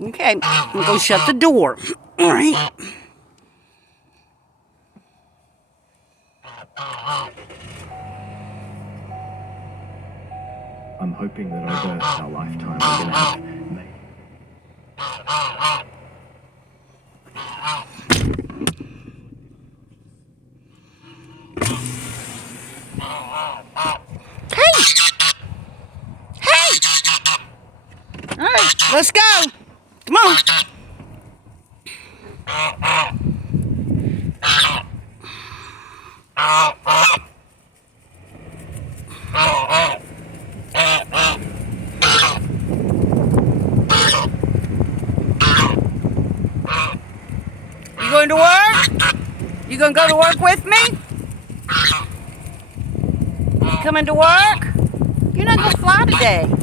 Okay, I'm going to shut the door. All right. I'm hoping that over our lifetime we're going to have Hey! Hey! All right, let's go. Come on. You going to work? You going to go to work with me? You coming to work? You're not going to fly today.